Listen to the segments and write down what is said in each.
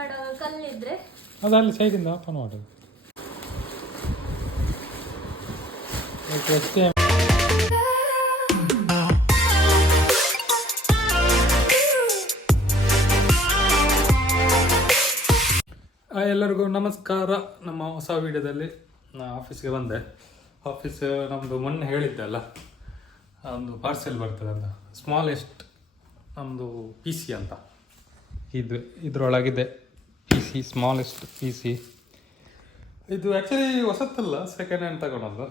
ಮಾಡುವಾಗ ಕಲ್ಲಿದ್ರೆ ಅದು ಅಲ್ಲಿ ಸೈಡಿಂದ ಓಪನ್ ಮಾಡೋದು. ಅಷ್ಟೇ. ಎಲ್ಲರಿಗೂ ನಮಸ್ಕಾರ. ನಮ್ಮ ಹೊಸ ವಿಡಿಯೋದಲ್ಲಿ ನಾನು ಆಫೀಸ್ಗೆ ಬಂದೆ. ಆಫೀಸ್ ನಮ್ಮದು ಮೊನ್ನೆ ಹೇಳಿದ್ದೆ ಅಲ್ಲ, ಒಂದು ಪಾರ್ಸೆಲ್ ಬರ್ತದೆ ಅಂತ, ಸ್ಮಾಲೆಸ್ಟ್ ನಮ್ಮದು ಪಿ ಸಿ ಅಂತ. ಇದರೊಳಗಿದೆ P C, smallest P C. ಇದು ಆ್ಯಕ್ಚುಲಿ ಹೊಸತ್ತಲ್ಲ, ಸೆಕೆಂಡ್ ಹ್ಯಾಂಡ್ ತಗೊಳೋದು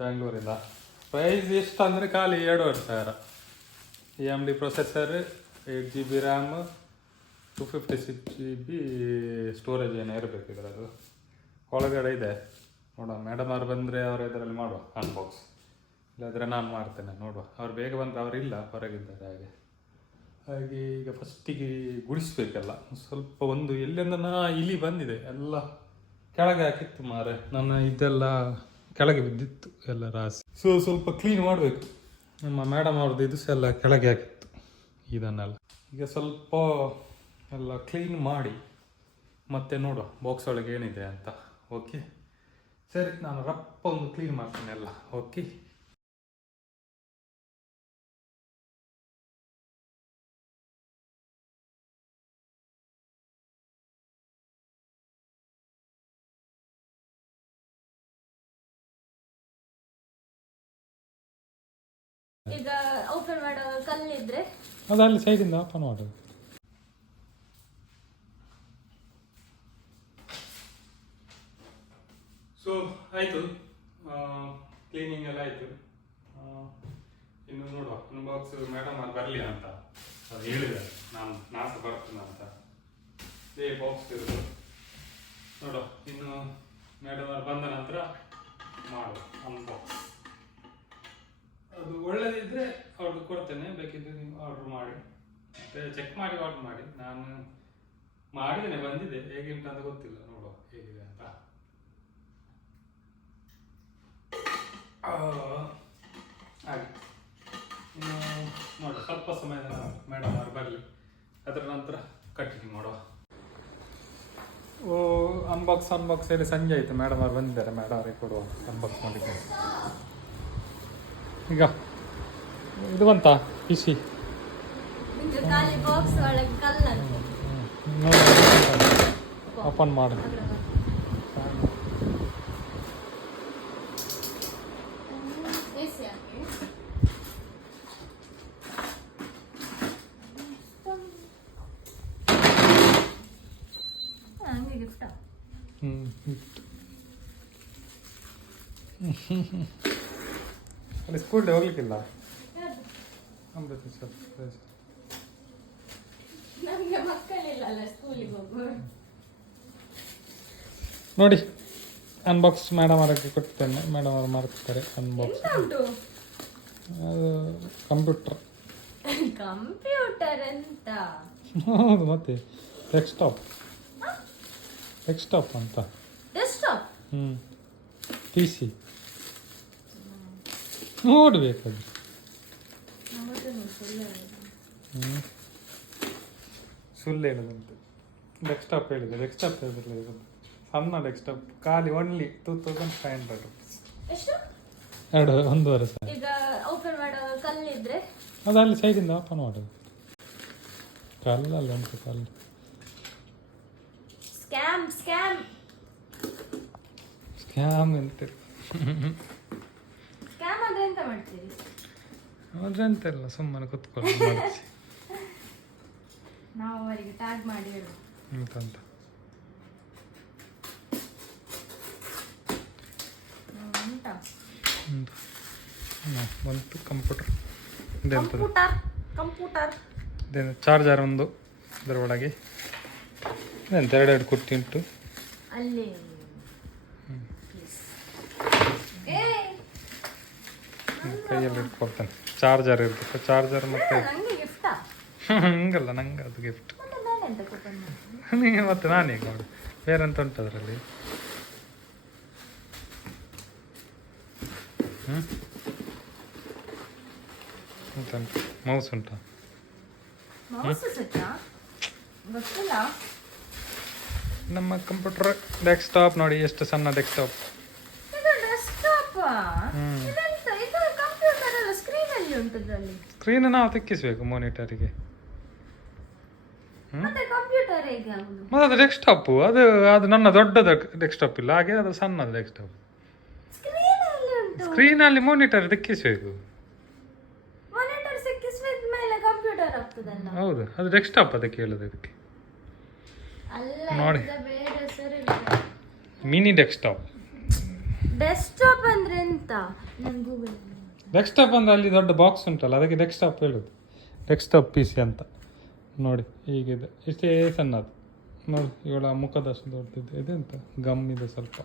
ಬ್ಯಾಂಗ್ಳೂರಿಂದ. ಪ್ರೈಸ್ ಎಷ್ಟು ಅಂದರೆ ಖಾಲಿ 2,500. AMD processor, 8 GB RAM, 256 GB storage ಏನೋ ಇರಬೇಕು ಇದರದು. ಒಳಗಡೆ ಇದೆ ನೋಡುವ. ಮೇಡಮ್ ಅವ್ರು ಬಂದರೆ ಅವ್ರು ಇದರಲ್ಲಿ ಮಾಡುವ ಅನ್ಬಾಕ್ಸ್, ಇಲ್ಲಾದರೆ ನಾನು ಮಾಡ್ತೇನೆ ನೋಡುವ. ಅವ್ರು ಬೇಗ ಬಂದರೆ ಅವರಿಲ್ಲ, ಹೊರಗಿದ್ದಾರೆ. ಹಾಗೆ ಈಗ ಫಸ್ಟಿಗೆ ಗುಡಿಸ್ಬೇಕಲ್ಲ ಸ್ವಲ್ಪ. ಒಂದು ಎಲ್ಲಿಂದ ಇಲಿ ಬಂದಿದೆ, ಎಲ್ಲ ಕೆಳಗೆ ಹಾಕಿತ್ತು ಮಾರೆ. ನನ್ನ ಇದೆಲ್ಲ ಕೆಳಗೆ ಬಿದ್ದಿತ್ತು ಎಲ್ಲ ರಾಸಿ. ಸ್ವಲ್ಪ ಕ್ಲೀನ್ ಮಾಡಬೇಕು. ನಮ್ಮ ಮೇಡಮ್ ಅವ್ರದ್ದು ಇದು ಸಹ ಎಲ್ಲ ಕೆಳಗೆ ಹಾಕಿತ್ತು ಇದನ್ನೆಲ್ಲ. ಈಗ ಸ್ವಲ್ಪ ಎಲ್ಲ ಕ್ಲೀನ್ ಮಾಡಿ ಮತ್ತೆ ನೋಡುವ ಬಾಕ್ಸ್ ಒಳಗೆ ಏನಿದೆ ಅಂತ. ಓಕೆ ಸರಿ, ನಾನು ರಪ್ಪ ಒಂದು ಕ್ಲೀನ್ ಮಾಡ್ತೇನೆ ಎಲ್ಲ. ಓಕೆ, ಈಗ ಓಪನ್ ಮಾಡುವಾಗ ಕಲ್ಲಿದ್ರೆ ಅದು ಅಲ್ಲಿ ಸೈಡಿಂದ ಓಪನ್ ಮಾಡೋದು. ಸೊ ಆಯಿತು, ಕ್ಲೀನಿಂಗ್ ಎಲ್ಲ ಆಯಿತು. ಇನ್ನು ನೋಡುವ ಅನ್ಬಾಕ್ಸ್. ಮೇಡಮ್ ಅದು ಬರಲಿ ಅಂತ ಅದು ಹೇಳಿದೆ, ನಾನು ಸಹ ಬರ್ತೇನೆ ಅಂತ. ಬಾಕ್ಸ್ ಇರೋದು ನೋಡುವ. ಇನ್ನು ಮೇಡಮ್ ಅವ್ರು ಬಂದ ನಂತರ ಮಾಡುವ ಅನ್ಬಾಕ್ಸ್. ಅದು ಒಳ್ಳೆದಿದ್ರೆ ಅವ್ರದ್ದು ಕೊಡ್ತೇನೆ, ಬೇಕಿದ್ರೆ ನೀವು ಆರ್ಡ್ರ್ ಮಾಡಿ, ಮತ್ತೆ ಚೆಕ್ ಮಾಡಿ ಆರ್ಡ್ರ್ ಮಾಡಿ. ನಾನು ಮಾಡಿದ್ದೇನೆ, ಬಂದಿದೆ. ಹೇಗುಂಟು ಅಂತ ಗೊತ್ತಿಲ್ಲ, ನೋಡುವ ಹೇಗಿದೆ ಅಂತ. ಹಾಗೆ ಇನ್ನು ನೋಡುವ, ಸ್ವಲ್ಪ ಸಮಯದ ಮೇಡಮ್ ಅವ್ರು ಬರಲಿ, ಅದರ ನಂತರ ಕಂಟಿನ್ಯೂ ಮಾಡುವ. ಅನ್ಬಾಕ್ಸ್ ಹೇಳಿ ಸಂಜೆ ಆಯಿತು. ಮೇಡಮ್ ಅವ್ರು ಬಂದಿದ್ದಾರೆ, ಮೇಡಮ್ ಅವರಿಗೆ ಕೊಡುವ ಅನ್ಬಾಕ್ಸ್ ಮಾಡಲಿಕ್ಕೆ. ಈಗ ಇದು ಬಂತ ಪಿ ಸಿ. ಓಪನ್ ಮಾಡಿ. ಅಲ್ಲಿ ಸ್ಕೂಲ್ ಹೋಗ್ಲಿಕ್ಕಿಲ್ಲ. ನೋಡಿ, ಅನ್ಬಾಕ್ಸ್ ಮೇಡಮ್ ಅವರಿಗೆ ಕೊಡ್ತೇನೆ. ಮೇಡಮ್ ಅವರು ಮಾಡ್ತಾರೆ ಅನ್ಬಾಕ್ಸ್. ಅದು ಕಂಪ್ಯೂಟರ್ ಅಂತ. ಹೌದು, ಮತ್ತೆ ಡೆಸ್ಕ್ಟಾಪ್ ಅಂತ. ಪಿ ಸಿ ನೋಡ್ಬೇಕದು. ಸುಳ್ಳು ಹೇಳೋದಂತೆ. ಡೆಸ್ಕ್ಟಾಪ್ ಹೇಳಿದೆ, ಡೆಸ್ಕ್ಟಾಪ್ ಹೇಳಿದ್ರೆ ಇರೋದು ಸಣ್ಣ ಡೆಸ್ಕ್ಟಾಪ್. ಖಾಲಿ ಓನ್ಲಿ 2,500 ರುಪೀಸ್. 1,500 ಸಾವಿರ. ಈಗ ಓಪನ್ ಮಾಡುವಾಗ ಕಲ್ಲಿದ್ರೆ ಅದು ಅಲ್ಲಿ ಸೈಡಿಂದ ಓಪನ್ ಮಾಡೋದು. ಕಲ್ಲಲ್ಲ ಉಂಟು ಕಲ್ಲು. ಸ್ಕ್ಯಾಮ್ ಎಂತ ಎಂತ ಮಾಡ್ತೀರಿ? ಆದ್ರೆ ಎಂತೆಲ್ಲ ಸುಮ್ಮನೆ ಕುತ್ಕೊಂಡು ನಾವು ಅವರಿಗೆ ಟ್ಯಾಗ್ ಮಾಡಿ ಹೇಳು ಎಂತಂತ. ಬಂತು ಕಂಪ್ಯೂಟರ್. ಇದೇನು ಚಾರ್ಜರ್ ಒಂದು ಇದರ ಒಳಗೆ. ಎಂತ 2 ಕುಟ್ಟಿ ಉಂಟು ಅಲ್ಲಿ. ಕೈಯಲ್ಲಿ ಇಟ್ಕೊಳ್ತಾನೆ. ಚಾರ್ಜರ್ ಇರ್ಬೇಕು, ಚಾರ್ಜರ್ ಮತ್ತೆ ಹಂಗಲ್ಲ, ನಂಗೆ ಅದು ಗಿಫ್ಟ್. ನೀನು ಮತ್ತೆ ನಾನೀಗ ನೋಡಿ ಬೇರೆಂತ ಉಂಟು ಅದರಲ್ಲಿ. ಮೌಸ್ ಉಂಟಾ? ಗೊತ್ತಿಲ್ಲ. ನಮ್ಮ ಕಂಪ್ಯೂಟರ್ ಡೆಸ್ಕ್ಟಾಪ್ ನೋಡಿ ಎಷ್ಟು ಸಣ್ಣ ಡೆಸ್ಕ್ಟಾಪ್. ಇದು ಡೆಸ್ಕ್ಟಾಪ್. ಹ್ಮ್. ಇದೆಂತ? ಇದು ಕಂಪ್ಯೂಟರ್ ಅಲ್ಲ, ಸ್ಕ್ರೀನ್ ಅಲ್ಲಿ ಉಂಟು ಇದರಲ್ಲಿ. ಸ್ಕ್ರೀನ್ ನಾವು ತೆಕ್ಕಿಸ್ಬೇಕು ಮಾನಿಟರಿಗೆ. ಮತ್ತೆ ಕಂಪ್ಯೂಟರ್ ಹೇಗೆ ಆಗುದು? ಮತ್ತೆ ಅದು ಡೆಸ್ಕ್ಟಾಪ್, ಅದು ಅದು ನನ್ನ ದೊಡ್ಡದ ಡೆಸ್ಕ್ಟಾಪ್ ಇಲ್ಲ, ಹಾಗೆ ಅದು ಸಣ್ಣದ ಡೆಸ್ಕ್ಟಾಪ್. ಸ್ಕ್ರೀನ್ ಅಲ್ಲಿ ಉಂಟು. ಸ್ಕ್ರೀನಲ್ಲಿ ಮಾನಿಟರ್ ತೆಕ್ಕಿಸ್ಬೇಕು. ಮಾನಿಟರ್ ಸಿಕ್ಕಿಸಿದ ಮೇಲೆ ಕಂಪ್ಯೂಟರ್ ಆಗ್ತದಲ್ಲ. ಹೌದು, ಅದು ಡೆಸ್ಕ್ಟಾಪ್ ಅದಕ್ಕೆ ಹೇಳೋದು. ಅದಕ್ಕೆ ಅಲ್ಲ, ನೋಡಿ. ಇದು ಬೇರೆ ಹೆಸರು. Mini desktop. ಡೆಸ್ಕ್ಟಾಪ್ ಅಂದ್ರೆ ಎಂತ? ನಾನು ಗೂಗಲ್ ಡೆಸ್ಕ್ಟಾಪ್ ಅಂದ್ರೆ ಅಲ್ಲಿ ದೊಡ್ಡ ಬಾಕ್ಸ್ ಉಂಟಲ್ಲ, ಅದಕ್ಕೆ ಡೆಸ್ಕ್ಟಾಪ್ ಹೇಳೋದು. ಡೆಸ್ಕ್ಟಾಪ್ ಪಿ ಸಿ ಅಂತ ನೋಡಿ. ಹೀಗಿದೆ, ಇಷ್ಟೇ ಸಣ್ಣದು ನೋಡಿ. ಇವಳ ಮುಖದಷ್ಟು ದೊಡ್ಡದು. ಇದೆಂತ ಗಮ್ ಇದೆ ಸ್ವಲ್ಪ.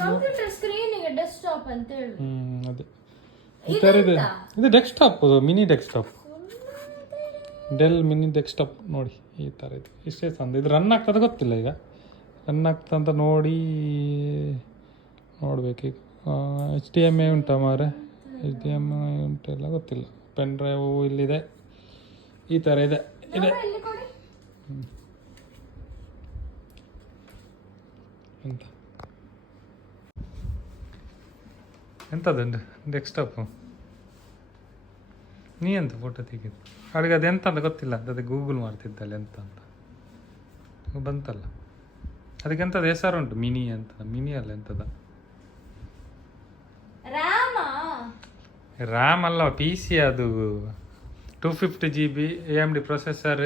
ಕಂಪ್ಯೂಟರ್ ಸ್ಕ್ರೀನಿಗೆ ಡೆಸ್ಕ್ಟಾಪ್ ಅಂತ ಹೇಳಿ. ಅದೇ ಈ ಥರ ಇದೆ. ಇದು desktop, mini desktop, del mini desktop ನೋಡಿ. ಈ ಥರ ಇದೆ, ಇಷ್ಟೇ ಸಂದ. ಇದು ರನ್ ಆಗ್ತದೆ ಗೊತ್ತಿಲ್ಲ ಈಗ. ರನ್ ಆಗ್ತದೆ ಅಂತ ನೋಡ್ಬೇಕೀಗ. HDMI ಉಂಟಾ ಮಾರೆ? HDMI ಉಂಟೆಲ್ಲ ಗೊತ್ತಿಲ್ಲ. ಪೆನ್ ಡ್ರೈವ್ ಇಲ್ಲಿದೆ, ಈ ಥರ ಇದೆ. ಎಂತ ಎಂಥದ್ದು ಡೆಸ್ಕ್ಟಾಪು? ನೀ ಎಂತ ಫೋಟೋ ತೆಗೆದು ಅವಳಿಗೆ ಅದು ಎಂತ ಅಂತ ಗೊತ್ತಿಲ್ಲ ಅಂತ, ಅದೇ ಗೂಗಲ್ ಮಾಡ್ತಿದ್ದಲ್ಲ ಎಂತ ಅಂತ ಬಂತಲ್ಲ. ಅದಕ್ಕೆ ಎಂಥದ್ದು ಹೆಸರುಂಟು, ಮಿನಿ ಅಂತ. ಮಿನಿ ಅಲ್ಲ, ಎಂಥದ ರ್ಯಾಮ್ ಅಲ್ಲ, PC ಅದು. 250 GB AMD ಪ್ರೊಸೆಸರ್,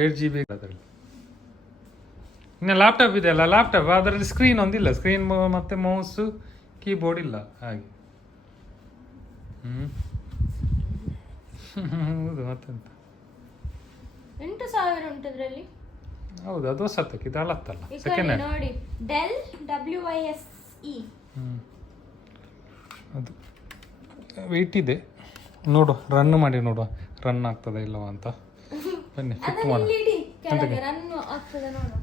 8 GB ಅದರಲ್ಲಿ. ಇನ್ನು ಲ್ಯಾಪ್ಟಾಪ್ ಇದೆಯಲ್ಲ, ಲ್ಯಾಪ್ಟಾಪ್ ಅದರಲ್ಲಿ ಸ್ಕ್ರೀನ್ ಒಂದಿಲ್ಲ. ಸ್ಕ್ರೀನ್ ಮತ್ತು ಮೌಸು, ಕೀಬೋರ್ಡ್ ಇಲ್ಲ ಹಾಗೆ. ಹೌದು, ಮತ್ತೆಂತ 8000 ಉಂಟು ಇದರಲ್ಲಿ. ಹೌದು, ಅದು ಹೊಸತಕ್ಕೆ, ಇದು ಅಳತ್ತಲ್ಲ. ಈ ಕಡೆ ಸೆಕೆಂಡ್ ನೋಡಿ, ಡೆಲ್ WISE. ಅದು ವೆಯ್ಟ್ ಇದೆ. ನೋಡು, ರನ್ ಮಾಡಿ ನೋಡುವ, ರನ್ ಆಗ್ತದೆ ಇಲ್ಲವ ಅಂತ. ಬನ್ನಿ ಫಿಟ್ ಮಾಡ. ರನ್ ಆಗ್ತದೆ ನೋಡು.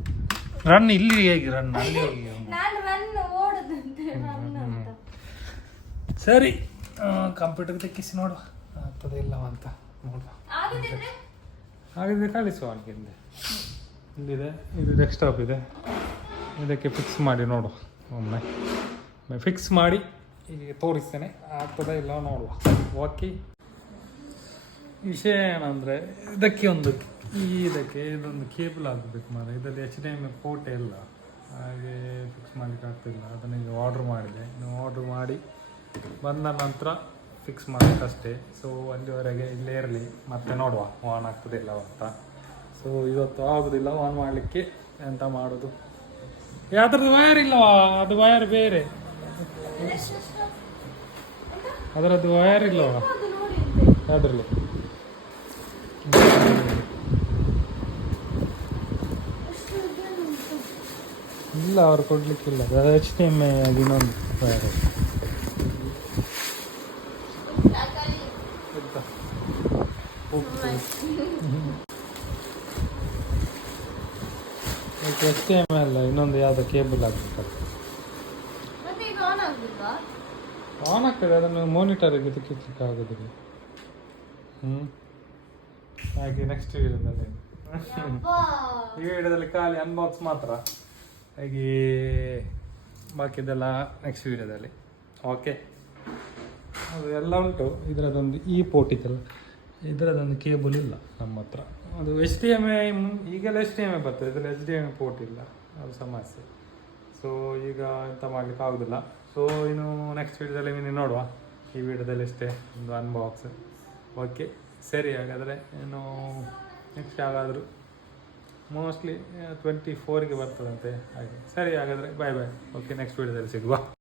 ರನ್ ಇಲ್ಲಿ ಹೇಗೆ ರನ್ ಅಲ್ಲಿ ಹೋಗಿ. ನಾನು ರನ್ ಓಡದಂತೆ ರನ್ ಅಂತ. ಸರಿ, ಕಂಪ್ಯೂಟರ್ ತೆಕ್ಕಿಸಿ ನೋಡುವ ಆಗ್ತದೆ ಇಲ್ಲವ ಅಂತ ನೋಡುವ. ಹಾಗಿದ್ರೆ ಕಳಿಸುವ ಅಲ್ಲಿಂದ. ಇಲ್ಲಿದೆ, ಇದು ಡೆಸ್ಕ್ಟಾಪ್ ಇದೆ. ಇದಕ್ಕೆ ಫಿಕ್ಸ್ ಮಾಡಿ ನೋಡುವ. ಒಮ್ಮೆ ಫಿಕ್ಸ್ ಮಾಡಿ ಈಗ ತೋರಿಸ್ತೇನೆ, ಆಗ್ತದ ಇಲ್ಲ ನೋಡುವ. ಓಕೆ. ವಿಷಯ ಏನಂದರೆ ಇದಕ್ಕೆ ಇದೊಂದು ಕೇಬಲ್ ಆಗಬೇಕು ಮಾರ. ಇದರಲ್ಲಿ HDMI ಪೋರ್ಟ್ ಇಲ್ಲ, ಹಾಗೆ ಫಿಕ್ಸ್ ಮಾಡಲಿಕ್ಕೆ ಆಗ್ತಿಲ್ಲ. ಅದನ್ನು ಈಗ ಆರ್ಡ್ರ್ ಮಾಡಿದೆ. ನೀವು ಆರ್ಡ್ರ್ ಮಾಡಿ ಬಂದ ನಂತರ ಫಿಕ್ಸ್ ಮಾಡಬೇಕಷ್ಟೇ. ಸೊ ಅಲ್ಲಿವರೆಗೆ ಇಲ್ಲೇ ಇರಲಿ, ಮತ್ತೆ ನೋಡುವ ಆನ್ ಆಗ್ತದಿಲ್ಲ ಅಂತ. ಸೊ ಇವತ್ತು ಆಗೋದಿಲ್ಲ ಆನ್ ಮಾಡಲಿಕ್ಕೆ. ಎಂತ ಮಾಡೋದು? ಯಾವ್ದ್ರದ್ದು ವಯರ್ ಇಲ್ಲವಾ? ಅದು ವಯರ್ ಬೇರೆ, ಅದರದ್ದು ವಯರ್ ಇಲ್ಲವಾ ಅದರಲ್ಲಿ? ಇಲ್ಲ, ಅವ್ರು ಕೊಡ್ಲಿಕ್ಕಿಲ್ಲ. ಅದು HDMI ಆಗಿ ಇನ್ನೊಂದು ವಯರ್. HDMI ಅಲ್ಲ, ಇನ್ನೊಂದು ಯಾವುದೋ ಕೇಬಲ್ ಆಗಬೇಕಲ್ಲ. ಆನ್ ಆಗ್ತದೆ, ಅದನ್ನು ಮಾನಿಟರಿಗೆ ತೆಗಿಲಿಕ್ಕೆ ಆಗೋದಿಲ್ಲ. ಹಾಗೆ ನೆಕ್ಸ್ಟ್ ವಿಡಿಯೋದಲ್ಲಿ ಈ ವಿಡಿಯೋದಲ್ಲಿ ಖಾಲಿ ಅನ್ಬಾಕ್ಸ್ ಮಾತ್ರ. ಹಾಗೆ ಬಾಕಿದೆಲ್ಲ ನೆಕ್ಸ್ಟ್ ವಿಡಿಯೋದಲ್ಲಿ. ಓಕೆ, ಅದು ಎಲ್ಲ ಉಂಟು. ಇದರದೊಂದು ಈ ಪೋರ್ಟ್ ಇದೆಲ್ಲ, ಇದರದೊಂದು ಕೇಬಲ್ ಇಲ್ಲ ನಮ್ಮ ಹತ್ರ. ಅದು HDMI ಈಗೆಲ್ಲ HDMI ಬರ್ತದೆ, ಇದರಲ್ಲಿ HDMI ಪೋರ್ಟ್ ಇಲ್ಲ, ಅದು ಸಮಸ್ಯೆ. ಸೊ ಈಗ ಎಂತ ಮಾಡಲಿಕ್ಕೆ ಆಗೋದಿಲ್ಲ. ಸೊ ಇನ್ನು ನೆಕ್ಸ್ಟ್ ವಿಡಿಯೋದಲ್ಲಿ ಇನ್ನು ನೋಡುವ. ಈ ವಿಡಿಯೋದಲ್ಲಿ ಅಷ್ಟೇ ಒಂದು ಅನ್ಬಾಕ್ಸ್. ಓಕೆ ಸರಿ, ಹಾಗಾದರೆ ಇನ್ನು ನೆಕ್ಸ್ಟ್ ಯಾವಾಗಾದರೂ ಮೋಸ್ಟ್ಲಿ 24ಗೆ ಬರ್ತದಂತೆ ಹಾಗೆ. ಸರಿ, ಹಾಗಾದರೆ ಬಾಯ್ ಬಾಯ್. ಓಕೆ, ನೆಕ್ಸ್ಟ್ ವಿಡಿಯೋದಲ್ಲಿ ಸಿಗುವ.